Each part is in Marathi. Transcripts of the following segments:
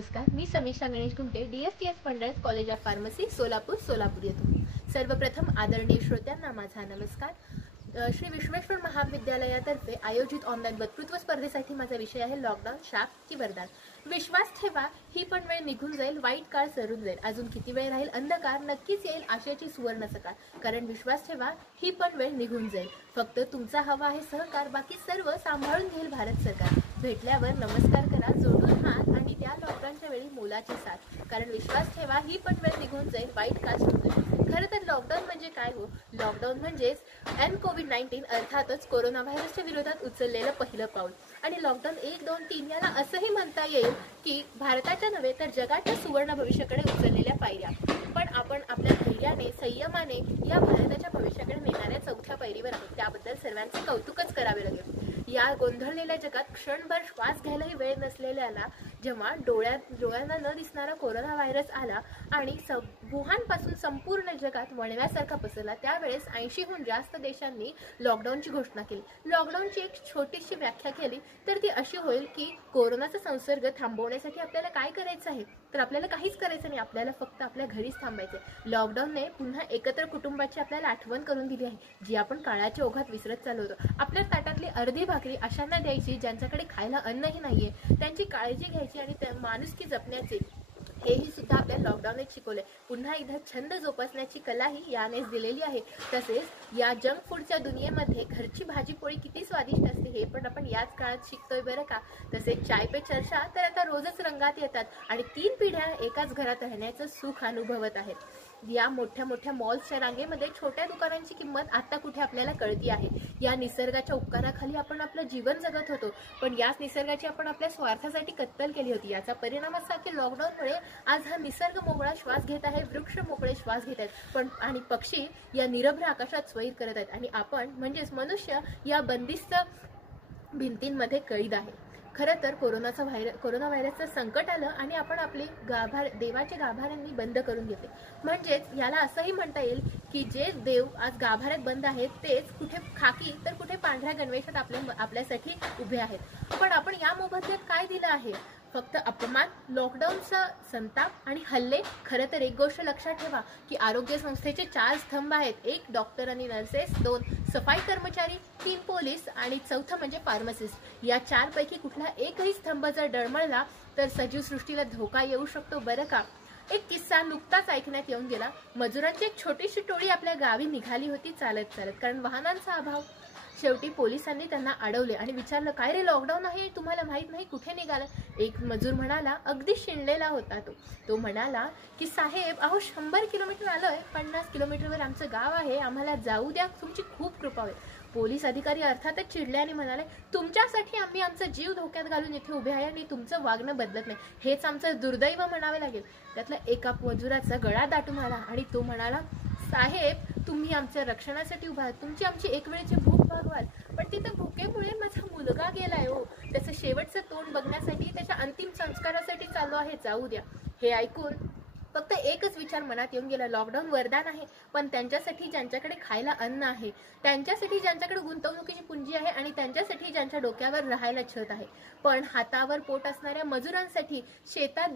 नमस्कार, मी Sameeksha Ganesh Gunte, DSTS founders college of pharmacy Solapur येथून। सर्वप्रथम आदरणीय श्रोत्यांना माझा नमस्कार। श्री विश्वेश्वर महाविद्यालयातर्फे आयोजित ऑनलाईन वक्तृत्व स्पर्धेसाठी माझा विषय आहे लॉकडाऊन, शाप की वरदान। विश्वास ठेवा, ही पण वेळ निघून जाईल, वाईट काळ सरून जाईल, अजून किती वेळ राहील अंधकार, नक्कीच येईल आशेची सुवर्ण सकाळ। कारण विश्वास ठेवा, ही पण वेळ निघून जाईल, फक्त तुमचा हवा आहे सहकार, बाकी सर्व सांभाळून घेईल भारत सरकार। भेटल्यावर नमस्कार करा, जोडून हात आणि त्या लॉकडाऊनच्या वेळी मोलाची साथ। कारण विश्वास ठेवा, ही पण वेळ निघून जाईल, वाईट काळ सरून जाईल। खरं तर लॉकडाऊन म्हणजे काय हो? लॉकडाऊन म्हणजेच कोविड-19 अर्थातच कोरोना व्हायरसच्या विरोधात उचललेलं पहिलं पाऊल। आणि लॉकडाऊन 1, 2, 3 याला असंही म्हणता येईल की भारताच्या नव्हे तर जगाच्या सुवर्ण भविष्याकडे उचललेल्या पायऱ्या। पण आपण आपल्या धैर्याने, संयमाने या भारताच्या भविष्याकडे नेणाऱ्या चौथ्या पायरीवर आहोत, त्याबद्दल सर्वांचे कौतुकच करावे लागेल। या गोंधळलेल्या जगात क्षणभर श्वास घ्यायलाही वेळ नसलेल्याला जेव्हा डोळ्यांना न दिसणारा कोरोना व्हायरस आला आणि वुहानपासून संपूर्ण जगात वणव्यासारखा पसरला, त्यावेळेस 80हून जास्त देशांनी लॉकडाऊनची घोषणा केली। लॉकडाऊनची एक छोटीशी व्याख्या केली तर ती अशी होईल की कोरोनाचा संसर्ग थांबवण्यासाठी आपल्याला काय करायचं आहे? तर आपल्याला काहीच करायचं नाही, आपल्याला फक्त आपल्या घरीच थांबायचं आहे। लॉकडाऊनने पुन्हा एकत्र कुटुंबाची आपल्याला आठवण करून दिली आहे, जी आपण काळाच्या ओघात विसरत चाललो होतो। आपल्या ताटातली अर्धी भाकरी अशांना द्यायची ज्यांच्याकडे खायला अन्नही नाहीये, त्यांची काळजी घ्यायची आणि माणुसकी जपण्याचे हेही सुद्धा आपल्या लॉकडाऊनने शिकवले। पुन्हा एकदा छंद जोपासण्याची कलाही यानेच दिलेली आहे। तसेच या जंक फूडच्या दुनियेमध्ये घरची भाजी पोळी किती स्वादिष्ट असते हे पण आपण याच काळात शिकतोय बरं का। तसेच चाय पे चर्चा तर आता रोजच रंगात येतात आणि 3 पिढ्या एकाच घरात राहण्याचं सुख अनुभवत आहेत। या मोठ्या मोठ्या मॉल्सच्या रांगेमध्ये छोट्या दुकानांची किंमत आता कुठे आपल्याला कळती आहे। या निसर्गाच्या उपकाराखाली आपण आपलं जीवन जगत होतो, पण याच निसर्गाची आपण आपल्या स्वार्थासाठी कत्तल केली होती। याचा परिणाम असा की लॉकडाऊनमुळे आज हा निसर्ग मोकळा श्वास घेत आहे, वृक्ष मोकळे श्वास घेत आहेत, पण आणि पक्षी या निरभ्र आकाशात स्वैर करत आहेत आणि आपण म्हणजेच मनुष्य या बंदिस्त भिंतींमध्ये कैद आहे। खरं तर कोरोना व्हायरसचं संकट आलं आणि आपण आपली देवाच्या गाभाऱ्यांनी बंद करून घेतले। म्हणजेच याला असंही म्हणता येईल की जे देव आज गाभाऱ्यात बंद आहेत तेच कुठे खाकी तर कुठे पांढऱ्या गणवेशात आपल्यासाठी उभे आहेत। पण आपण या मोबदल्यात काय दिलं आहे? फक्त अपमान, लॉकडाऊनचा संताप आणि हल्ले। खरं तर एक गोष्ट लक्षात ठेवा की आरोग्य संस्थेचे 4 स्तंभ आहेत, 1 डॉक्टर आणि नर्सेस, 2 सफाई कर्मचारी, 3 पोलीस आणि 4थं म्हणजे फार्मासिस्ट। या 4 पैकी कुठला एकही स्तंभ जर डळमळला तर सजीव सृष्टीला धोका येऊ शकतो बरं का। एक किस्सा नुकताच ऐकण्यात येऊन गेला। मजुरांची एक छोटीशी टोळी आपल्या गावी निघाली होती चालत चालत, कारण वाहनांचा अभाव। शेवटी पोलिसांनी त्यांना अडवले आणि विचारलं, काय रे लॉकडाऊन आहे, तुम्हाला माहित नाही, कुठे निघाला? एक मजूर म्हणाला, अगदी शिणलेला होता तो म्हणाला की साहेब, अहो 100 किलोमीटर आलोय, 50 किलोमीटरवर आमचं गाव आहे, आम्हाला जाऊ द्या, तुमची खूप कृपा होईल। पोलीस अधिकारी अर्थातच चिडले आणि म्हणाले, तुमच्यासाठी आम्ही आमचा जीव धोक्यात घालून इथे उभे आहे आणि तुमचं वागणं बदलत नाही, हेच आमचं दुर्दैव म्हणावे लागेल। त्यातला एका मजुराचा गळा दाटून आला आणि तो म्हणाला, साहेब, तुम्ही आमच्या रक्षणासाठी उभा आहात, तुमची आमची एक वेळची भूक भागवाल, पण तिथं भुकेमुळे माझा मुलगा गेलाय हो, त्याचं शेवटचं तोंड बघण्यासाठी, त्याच्या अंतिम संस्कारासाठी चाललो आहे, जाऊ द्या। हे ऐकून फक्त एकच विचार मनात येऊन गेला, लॉकडाऊन वरदान आहे, पण त्यांच्यासाठी ज्यांच्याकडे खायला अन्न आहे, त्यांच्यासाठी ज्यांच्याकडे गुंतवणुकीची पुंजी आहे आणि त्यांच्यासाठी ज्यांच्या डोक्यावर राहायला छत आहे। पण हातावर पोट असणाऱ्या मजुरांसाठी, शेतात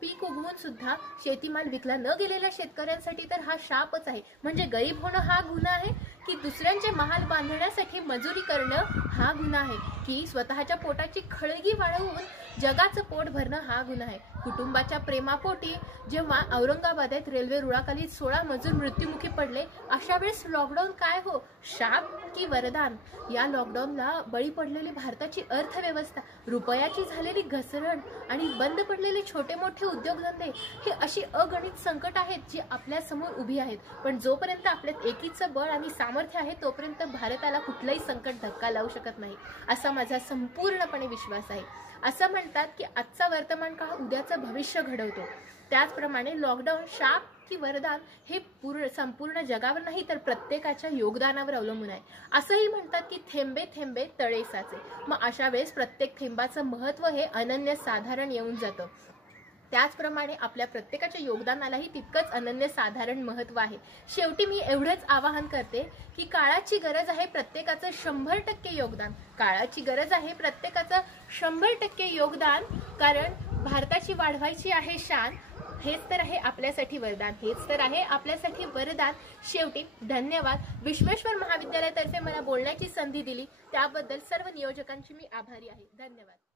पीक उगवून सुद्धा शेतीमाल विकला न गेलेल्या शेतकऱ्यांसाठी तर हा शापच आहे। म्हणजे गरीब होणं हा गुन्हा आहे की दुसऱ्यांचे महाल बांधण्यासाठी मजुरी करणं हा गुन्हा आहे, की स्वतःच्या पोटाची खळगी वाढवून जगाचं पोट भरणं हा गुन्हा आहे। कुटुंबाच्या प्रेमापोटी जेव्हा औरंगाबादेत रेल्वे रुळाखाली 16 मजूर मृत्युमुखी पडले, अशा वेळेस लॉकडाऊन काय हो, शाप की वरदान? या लॉकडाऊनला बळी पडलेली भारताची अर्थव्यवस्था, रुपयाची झालेली घसरण आणि बंद पडलेले छोटे मोठे उद्योगधंदे, हे अशी अगणित संकट आहेत जी आपल्या समोर उभी आहेत। पण जोपर्यंत आपल्यात एकीचं बळ आणि सामर्थ्य आहे तोपर्यंत भारताला कुठलंही संकट धक्का लावू शकत नाही, असा माझा संपूर्णपणे विश्वास आहे। असं म्हणतात की आजचा वर्तमान काळ उद्याचं भविष्य घडवतो, त्याचप्रमाणे लॉकडाऊन शाप की वरदान हे संपूर्ण जगावर नाही तर प्रत्येकाच्या योगदानावर अवलंबून आहे। असंही म्हणतात की थेंबे थेंबे तळे साचे। मग अशा वेळेस प्रत्येक थेंबाचं महत्त्व हे अनन्यसाधारण येऊन जातं। त्याचप्रमाणे आपल्या प्रत्येकाच्या योगदानालाही तितकंच अनन्यसाधारण महत्त्व आहे। शेवटी मी एवढंच आवाहन करते की काळाची गरज आहे प्रत्येकाचं 100% योगदान, काळाची गरज आहे प्रत्येकाचं 100% योगदान, कारण भारताची वाढवायची आहे शान, हेच तर आहे आपल्यासाठी वरदान, हेच तर आहे आपल्यासाठी वरदान. शेवटी धन्यवाद. विश्वेश्वर महाविद्यालयातर्फे मला बोलण्याची संधी दिली त्याबद्दल सर्व नियोजकांची मी आभारी आहे. धन्यवाद.